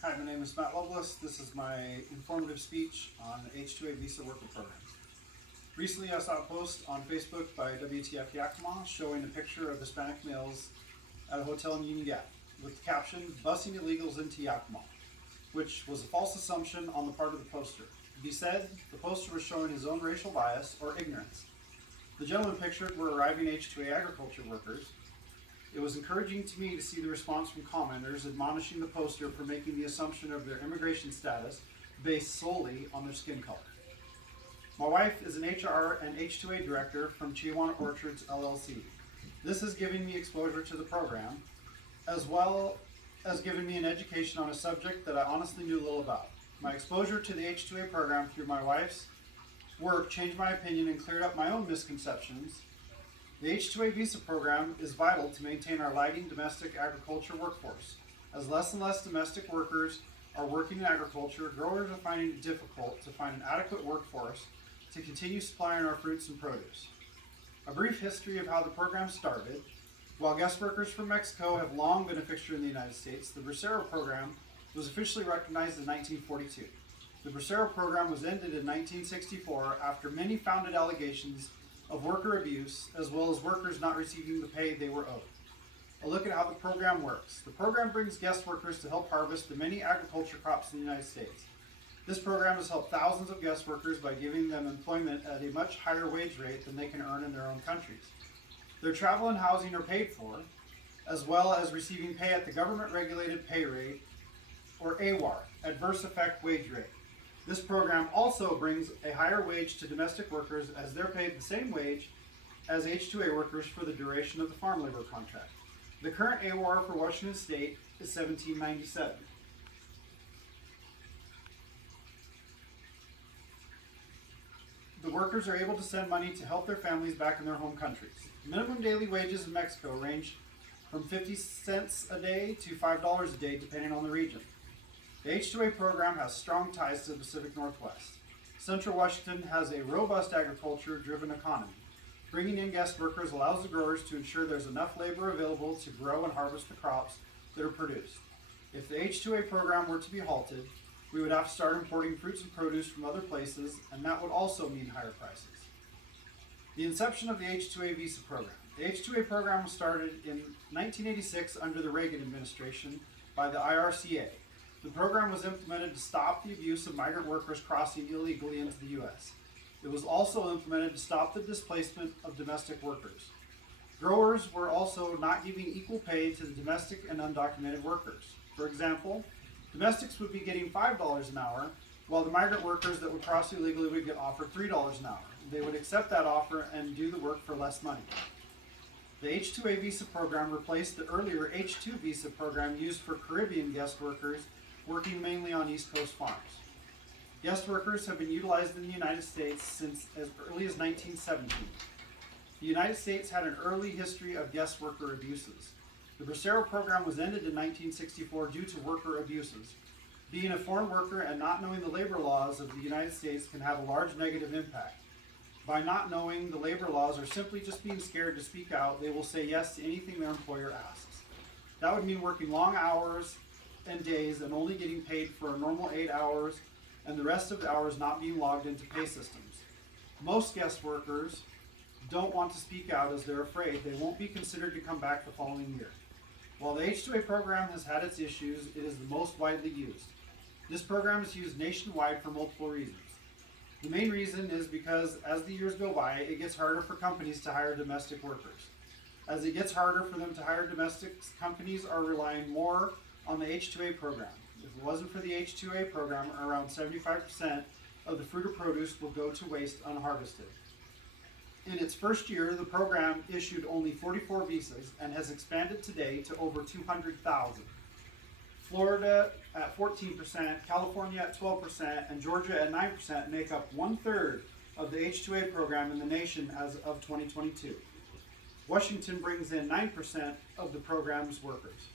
Hi, my name is Matt Lovelace. This is my informative speech on the H2A Visa Worker Program. Recently, I saw a post on Facebook by WTF Yakima showing a picture of Hispanic males at a hotel in Union Gap with the caption, "Busing illegals into Yakima," which was a false assumption on the part of the poster. To be said, the poster was showing his own racial bias or ignorance. The gentleman pictured were arriving H2A agriculture workers. It was encouraging to me to see the response from commenters admonishing the poster for making the assumption of their immigration status based solely on their skin color. My wife is an HR and H2A director from Chihuahua Orchards LLC. This has given me exposure to the program, as well as given me an education on a subject that I honestly knew little about. My exposure to the H2A program through my wife's work changed my opinion and cleared up my own misconceptions. The H2A visa program is vital to maintain our lagging domestic agriculture workforce. As less and less domestic workers are working in agriculture, growers are finding it difficult to find an adequate workforce to continue supplying our fruits and produce. A brief history of how the program started. While guest workers from Mexico have long been a fixture in the United States, the Bracero program was officially recognized in 1942. The Bracero program was ended in 1964 after many founded allegations of worker abuse, as well as workers not receiving the pay they were owed. A look at how the program works. The program brings guest workers to help harvest the many agriculture crops in the United States. This program has helped thousands of guest workers by giving them employment at a much higher wage rate than they can earn in their own countries. Their travel and housing are paid for, as well as receiving pay at the government-regulated pay rate, or AWAR, Adverse Effect Wage Rate. This program also brings a higher wage to domestic workers as they're paid the same wage as H2A workers for the duration of the farm labor contract. The current AWAR for Washington State is $17.97. The workers are able to send money to help their families back in their home countries. Minimum daily wages in Mexico range from 50 cents a day to $5 a day depending on the region. The H2A program has strong ties to the Pacific Northwest. Central Washington has a robust agriculture-driven economy. Bringing in guest workers allows the growers to ensure there's enough labor available to grow and harvest the crops that are produced. If the H2A program were to be halted, we would have to start importing fruits and produce from other places, and that would also mean higher prices. The inception of the H2A visa program. The H2A program was started in 1986 under the Reagan administration by the IRCA. The program was implemented to stop the abuse of migrant workers crossing illegally into the U.S. It was also implemented to stop the displacement of domestic workers. Growers were also not giving equal pay to the domestic and undocumented workers. For example, domestics would be getting $5 an hour, while the migrant workers that would cross illegally would get offered $3 an hour. They would accept that offer and do the work for less money. The H2A visa program replaced the earlier H2 visa program used for Caribbean guest workers working mainly on East Coast farms. Guest workers have been utilized in the United States since as early as 1917. The United States had an early history of guest worker abuses. The Bracero program was ended in 1964 due to worker abuses. Being a foreign worker and not knowing the labor laws of the United States can have a large negative impact. By not knowing the labor laws or simply just being scared to speak out, they will say yes to anything their employer asks. That would mean working long hours and days and only getting paid for a normal 8 hours and the rest of the hours not being logged into pay systems. Most guest workers don't want to speak out as they're afraid they won't be considered to come back the following year. While the H2A program has had its issues, it is the most widely used. This program is used nationwide for multiple reasons. The main reason is because as the years go by, it gets harder for companies to hire domestic workers. As it gets harder for them to hire domestics, companies are relying more on the H2A program. If it wasn't for the H2A program, around 75% of the fruit or produce will go to waste unharvested. In its first year, the program issued only 44 visas and has expanded today to over 200,000. Florida at 14%, California at 12%, and Georgia at 9% make up 1/3 of the H2A program in the nation as of 2022. Washington brings in 9% of the program's workers.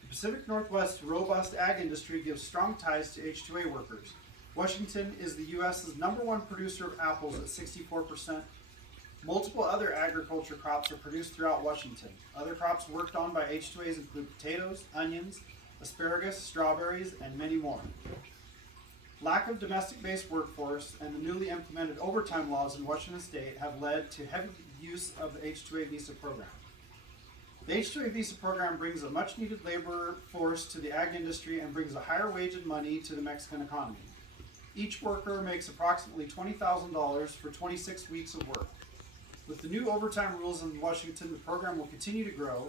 The Pacific Northwest's robust ag industry gives strong ties to H2A workers. Washington is the U.S.'s #1 producer of apples at 64%. Multiple other agriculture crops are produced throughout Washington. Other crops worked on by H2As include potatoes, onions, asparagus, strawberries, and many more. Lack of domestic-based workforce and the newly implemented overtime laws in Washington State have led to heavy use of the H2A visa program. The H2A visa program brings a much-needed labor force to the ag industry and brings a higher wage and money to the Mexican economy. Each worker makes approximately $20,000 for 26 weeks of work. With the new overtime rules in Washington, the program will continue to grow.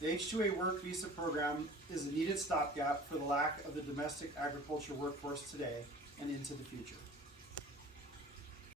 The H2A work visa program is a needed stopgap for the lack of the domestic agriculture workforce today and into the future.